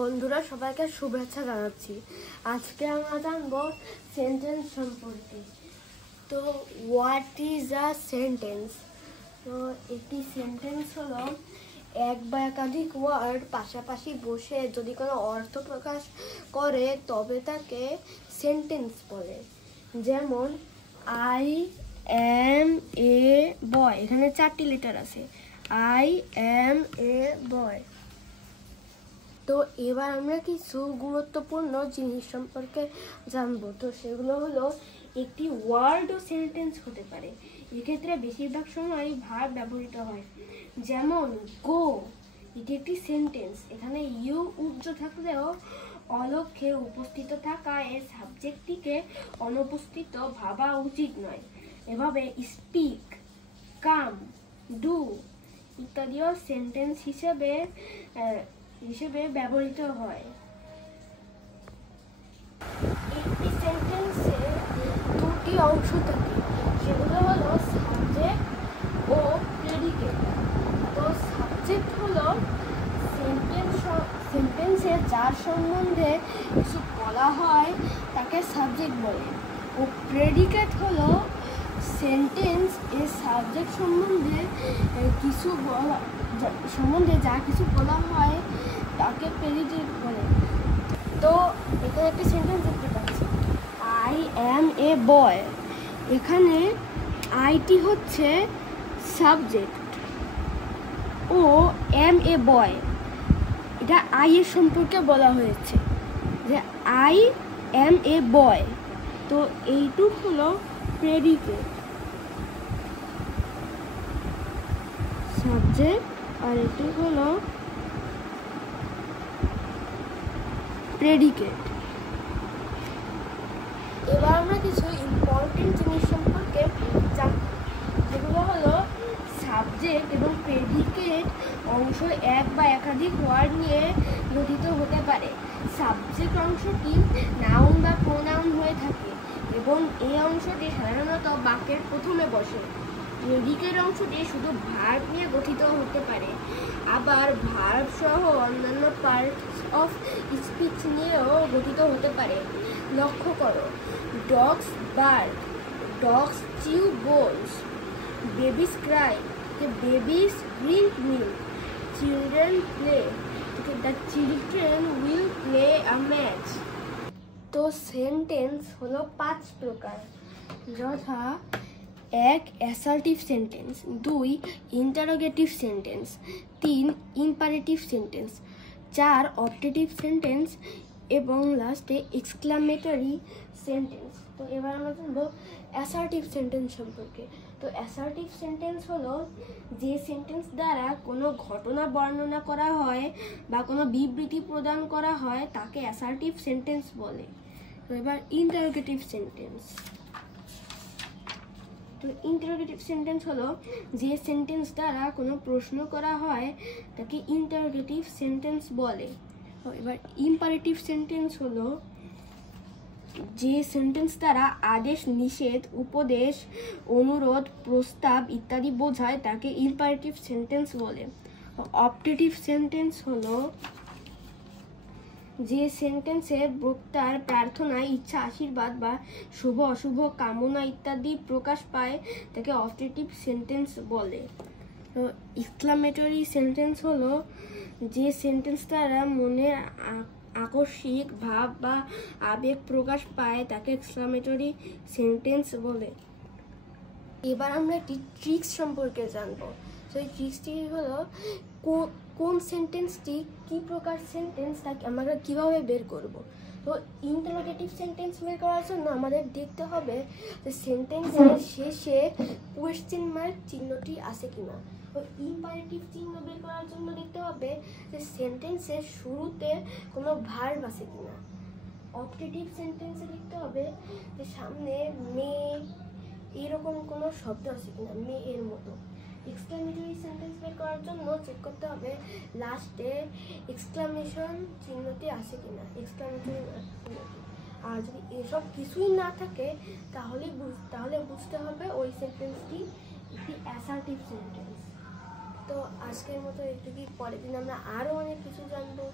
বন্ধুরা সবাইকে শুভেচ্ছা জানাচ্ছি। আজকে আমরা জানবো সেন্টেন্স সম্পর্কে। তো হোয়াট ইজ আ সেন্টেন্স? তো একটি সেন্টেন্স হলো এক বা একাধিক ওয়ার্ড পাশাপাশি বসে যদি কোনো অর্থ প্রকাশ করে তবে তাকে সেন্টেন্স বলে। যেমন আই এম এ বয়, এখানে 4টি লেটার আছে। আই এম এ বয়। তো এবার আমরা কিছু গুরুত্বপূর্ণ জিনিস সম্পর্কে জানবো। তো সেগুলো হলো, একটি ওয়ার্ডও সেন্টেন্স হতে পারে। এক্ষেত্রে বেশিরভাগ সময় ভার্ব ব্যবহৃত হয়। যেমন গো, এটি একটি সেন্টেন্স। এখানে ইউ উজ্জ্ব থাকলেও অলক্ষ্যে উপস্থিত থাকা এর সাবজেক্টটিকে অনুপস্থিত ভাবা উচিত নয়। এভাবে স্পিক, কাম, ডু ইত্যাদিও সেন্টেন্স হিসেবে ব্যবহৃত হয়। একটি সেন্টেন্সে দুটি অংশ থাকে, সেগুলো হলো সাবজেক্ট ও প্রেডিকেট। তো সাবজেক্ট হলো সেন্টেন্সে যার সম্বন্ধে কিছু বলা হয় তাকে সাবজেক্ট বলে। ও প্রেডিকেট হলো সেন্টেন্স এর সাবজেক্ট সম্বন্ধে যা কিছু বলা হয় তাকে প্রেডিকেট বলে। তো এখানে একটা সেন্টেন্স দেখতে পাচ্ছি, আই অ্যাম এ বয়। এখানে আইটি হচ্ছে সাবজেক্ট ও এম এ বয়, এটা আই এর সম্পর্কে বলা হয়েছে যে আই এম এ বয়। তো এইটুক হলো প্রেডিকেট, সাবজেক্ট, আর এটি হলো প্রেডিকেট। এবার আমরা কিছু ইম্পর্টেন্ট জিনিস সম্পর্কে জানব, যেগুলো হলো সাবজেক্ট এবং প্রেডিকেট অংশ এক বা একাধিক ওয়ার্ড নিয়ে গঠিত হতে পারে। সাবজেক্ট অংশটি নাউন বা প্রোনাউন হয়ে থাকে এবং এই অংশটি সাধারণত বাক্যের প্রথমে বসে। প্রেডিকেট অংশটি শুধু ভার্ব নিয়ে গঠিত হতে পারে, আবার ভার্ব সহ অন্যান্য পার্টস অফ স্পিচ নিয়েও গঠিত হতে পারে। লক্ষ্য করো, dogs bark, dogs chew bones, babies cry, babies drink milk, children play, the children will play a match. তো সেন্টেন্স হলো 5 প্রকার, যথা 1 assertive sentence, 2 interrogative sentence, 3 imperative sentence, 4 objective sentence এবং লাস্টে এক্সক্লামেটরি সেন্টেন্স। তো এবার আমরা জানবো অ্যাসার্টিভ সেন্টেন্স সম্পর্কে। তো অ্যাসার্টিভ সেন্টেন্স হলো যে সেন্টেন্স দ্বারা কোনো ঘটনা বর্ণনা করা হয় বা কোনো বিবৃতি প্রদান করা হয় তাকে অ্যাসার্টিভ সেন্টেন্স বলে। তো এবার ইন্টারোগেটিভ সেন্টেন্স। তো ইন্টারোগেটিভ সেন্টেন্স হলো যে সেন্টেন্স দ্বারা কোনো প্রশ্ন করা হয় তাকে ইন্টারোগেটিভ সেন্টেন্স বলে। এবার ইম্পারেটিভ সেন্টেন্স হলো যে সেন্টেন্স দ্বারা আদেশ, নিষেধ, উপদেশ, অনুরোধ, প্রস্তাব ইত্যাদি বোঝায় তাকে ইম্পারেটিভ সেন্টেন্স বলে। অবজেক্টিভ সেন্টেন্স হলো যে সেন্টেন্সে বক্তার প্রার্থনা, ইচ্ছা, আশীর্বাদ বা শুভ অশুভ কামনা ইত্যাদি প্রকাশ পায় তাকে অবজেক্টিভ সেন্টেন্স বলে। তো এক্সক্লামেটরি সেন্টেন্স হলো যে সেন্টেন্স দ্বারা মনের আকস্মিক ভাব বা আবেগ প্রকাশ পায় তাকে এক্সক্লামেটরি সেন্টেন্স বলে। এবার আমরা একটি ট্রিক্স সম্পর্কে জানবো। তো এই ট্রিক্সটি হলো কোন সেন্টেন্সটি কি প্রকার সেন্টেন্স তাকে আমরা কিভাবে বের করব। তো ইন্টারোগেটিভ সেন্টেন্স বের করার জন্য আমাদের দেখতে হবে যে সেন্টেন্সের শেষে কোয়েশ্চেন মার্ক চিহ্নটি আছে কিনা। তো ইম্পারেটিভ চিহ্ন বের করার জন্য দেখতে হবে যে সেন্টেন্সের শুরুতে কোনো ভার্ব আছে কিনা। অবজেক্টিভ সেন্টেন্সে দেখতে হবে যে সামনে মে এরকম কোনো শব্দ আছে কিনা, মে এর মতো। এক্সক্লামেটরি সেন্টেন্স বের করার জন্য চেক করতে হবে লাস্টে এক্সক্লামেশন চিহ্নটি আছে কিনা, এক্সক্লামেটরি চিহ্নটি। আর যদি এসব কিছুই না থাকে তাহলে বুঝতে হবে ওই সেন্টেন্সটি একটি অ্যাসার্টিভ সেন্টেন্স। তো আজকের মতো এটুকুই, পরের দিন আমরা আরও অনেক কিছু জানবো।